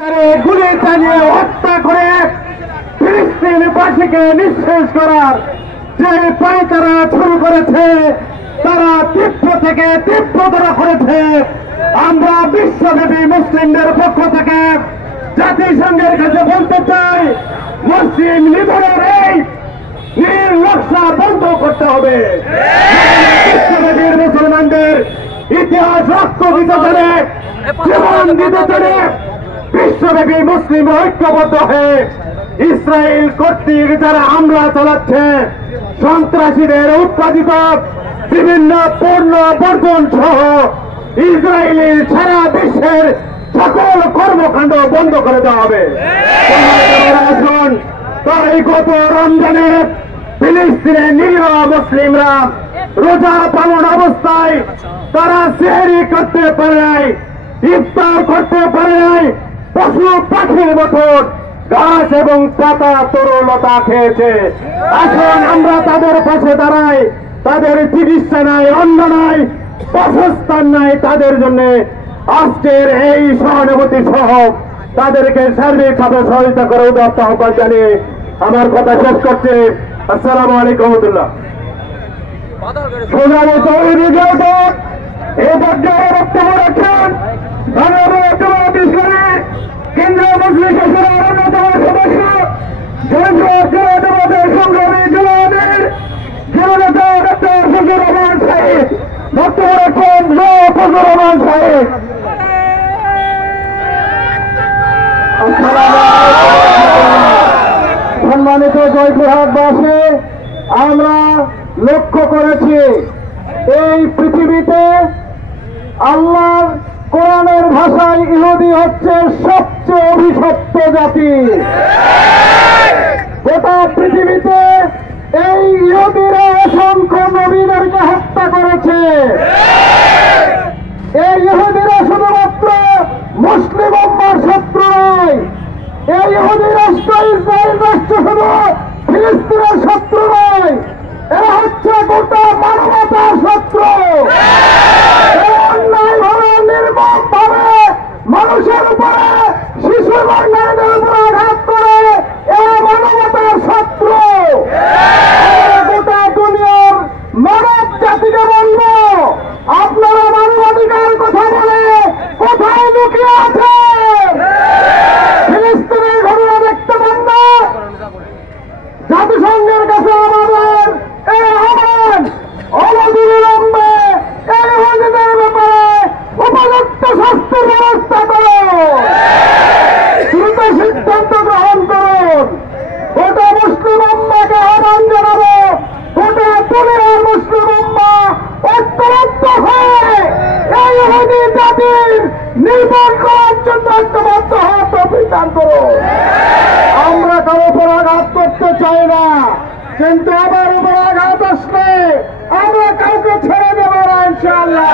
গুলি চালিয়ে হত্যা করে ফিলিস্তিনবাসীকে নিঃশেষ করার যে পায়তারা শুরু করেছে তারা তীব্র থেকে তীব্রতর করেছে। আমরা বিশ্বব্যাপী মুসলিমদের পক্ষ থেকে জাতিসংঘের কাছে বলতে চাই, মুসলিম লিডারের এই নির্লজ্জা বন্ধ করতে হবে। বিশ্বব্যাপীর মুসলমানদের ইতিহাস রক্ত দিতে চলে, জীবন দিতে চলে, বিশ্বব্যাপী মুসলিম ঐক্যবদ্ধ হয়ে ইসরায়েল কর্তৃক যারা হামলা চালাচ্ছে, সন্ত্রাসীদের উৎপাদিত বিভিন্ন পণ্য বর্জন সহ ইসরায়েলের সারা বিশ্বের সকল কর্মকাণ্ড বন্ধ করে দেওয়া হবে। তাই গত রমজানে ফিলিস্তিনের নিরীহ মুসলিমরা রোজা পালন অবস্থায় তারা সেহরি করতে পারে নাই, ইফতার করতে পারে নাই, পশু পাখির মতন গাছ এবং পাতা তরুলতা খেয়েছে। এখন আমরা তাদের পাশে দাঁড়াই, তাদের চিকিৎসা নাই, অন্ন নাই, বাসস্থান নাই, তাদের জন্য আজকের এই সহানুভূতি সহ তাদেরকে সার্বিকভাবে সহযোগিতা করে উদাত্ত আহ্বান জানিয়ে আমার কথা শেষ করছে। আসসালামু আলাইকুম রহমতুল্লাহ। এই পর্যায়ে বক্তব্য রাখছেন কেন্দ্রীয় মজলিস শাসনের অন্যতম সদস্য জাতীয়তাবাদের সংগ্রামী যুবদের জননেতা ডক্টর ফজলুর রহমান সাহেব। বক্তব্য রাখছেন ফজলুর রহমান সাহেব। সম্মানিত জয়পুরহাটবাসী, আমরা লক্ষ্য করেছি এই পৃথিবীতে আল্লাহর কোরআনের ভাষায় ইহুদি হচ্ছে সবচেয়ে অভিশপ্ত জাতি। গোটা পৃথিবীতে এই ইহুদিরা অসংখ্য নবীদেরকে হত্যা করেছে। এই ইহুদিরা শুধুমাত্র মুসলিম উম্মার শত্রু নয়, এই ইহুদি রাষ্ট্র ইসরায়েল রাষ্ট্র শুধু ফিলিস্তিনের শত্রু নয়, এরা হচ্ছে গোটা মানবতার শত্রু। অন্যায়ভাবে নির্মমভাবে মানুষের উপরে, শিশু এবং নারীদের উপরে আঘাত করে এরা মানবতার শত্রু। গোটা দুনিয়ার মানব জাতিকে বলবো, আপনারা মানবাধিকার কথা বলে কোথায় লুকিয়ে আছেন? ফিলিস্তিনের ঘটনা দেখতে পান না? জাতিসংঘের কাছে আমাদের এই আহ্বান, অনতিবিলম্বে এই ইহুদিদের ব্যাপারে উপযুক্ত শাস্তির ব্যবস্থা করুন, দ্রুত সিদ্ধান্ত গ্রহণ করুন। গোটা মুসলিম উম্মাকে আহ্বান জানাবো, গোটা দুনিয়ার মুসলিম উম্মা ঐক্যবদ্ধ হয়ে এই ইহুদি জাতির নির্মূল করার জন্য ঐক্যবদ্ধ হওয়ার প্রতিষ্ঠান করুন। আমরা কারো উপর আঘাত করতে চাই না, কিন্তু আমার উপর আঘাত আসলে আমরা কাউকে ছেড়ে দেবো না ইনশাআল্লাহ।